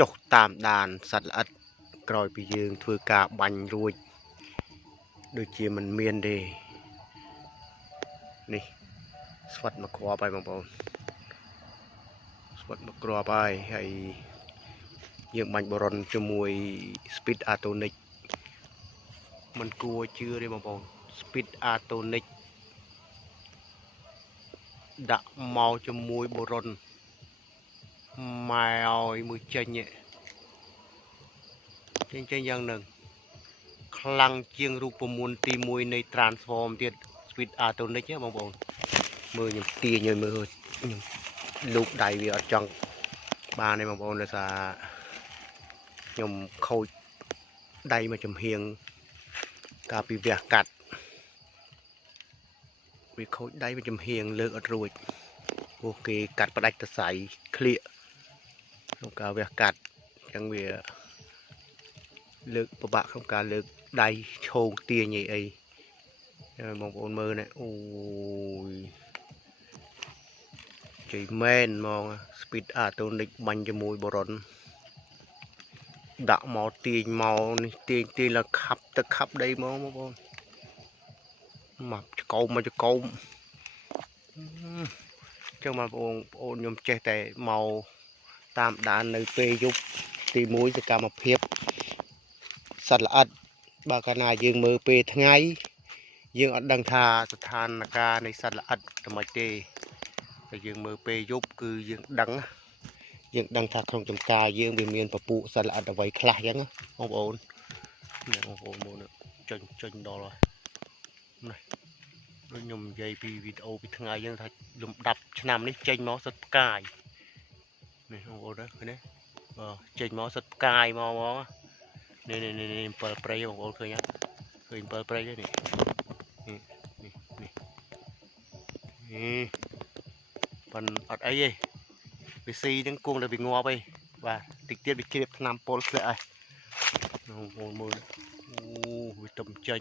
ចុះតាមដានសត្វល្អិតក្រោយពីយើងធ្វើការបាញ់រួចដូចជាមិនមានទេនេះស្វិតមកគ្រាប់ហើយបងប្អូនស្វិតមកគ្រាប់ហើយយើងបាញ់បរុនជាមួយ Speed Atonic មិនគួរជឿទេបងប្អូន Speed Atonic ដាក់មកជាមួយបរុនម៉ែឲ្យមួយចេញយ៉ាងនឹងខ្លាំងជាងរូបមន្តទី1នៃ Transform ទៀត Speed Atonic បងប្អូនមើលខ្ញុំទាញឲ្យមើលខ្ញុំលូកដៃវាអត់ចង់បានទេបងប្អូនដោយសារខ្ញុំខូចដៃមកចំហៀងកាលពីវះកាត់វាខូចដៃមកចំហៀងលើកអត់រួចព្រោះគេកាត់ផ្ដាច់សរសៃក្លៀកក្នុងការវះកាត់អញ្ចឹងវាលើកពិបាកក្នុងការលើកដៃឈោងទាញអីបងប្អូនមើលនេះអូយជ័យមែនហ្មង Speed Atonic បាញ់ជាមួយបរុនដាក់មកទាញមកនេះទាញឡើងខាប់ទឹកខាប់ដីហ្មងបងប្អូនមកចកោមមកចកោមចឹងបងប្អូនខ្ញុំចេះតែមកតាមដាននៅពេលយប់ទី1សកម្មភាពសត្វល្អិតបើកាលណាយើងមើលពេលថ្ងៃយើងអត់ដឹងថាស្ថានភាពនៃសត្វល្អិតតែមិនទេតែយើងមើលពេលយប់គឺយើងដឹងថាក្នុងចំការយើងវាមានពពួកសត្វល្អិតអ្វីខ្លះអញ្ចឹងបងប្អូនបងប្អូនមើលចេញដល់ហើយនេះដូចខ្ញុំនិយាយពីវីដេអូពីថ្ងៃអញ្ចឹងថាលំដាប់ឆ្នាំនេះចេញមកសិតផ្កាយនេះបងប្អូនឃើញទេចេញមកសិតផ្កាយមកនេះ7ព្រៃបងប្អូនឃើញអត់ឃើញ7ព្រៃទេនេះប៉ុនអត់អីទេវាស៊ីហ្នឹងគង់តែវាងាប់ឯងបាទតិចទៀតវាជ្រាបឆ្នាំពុលធ្លាក់ហើយបងប្អូនមើលអូវាទំចេញ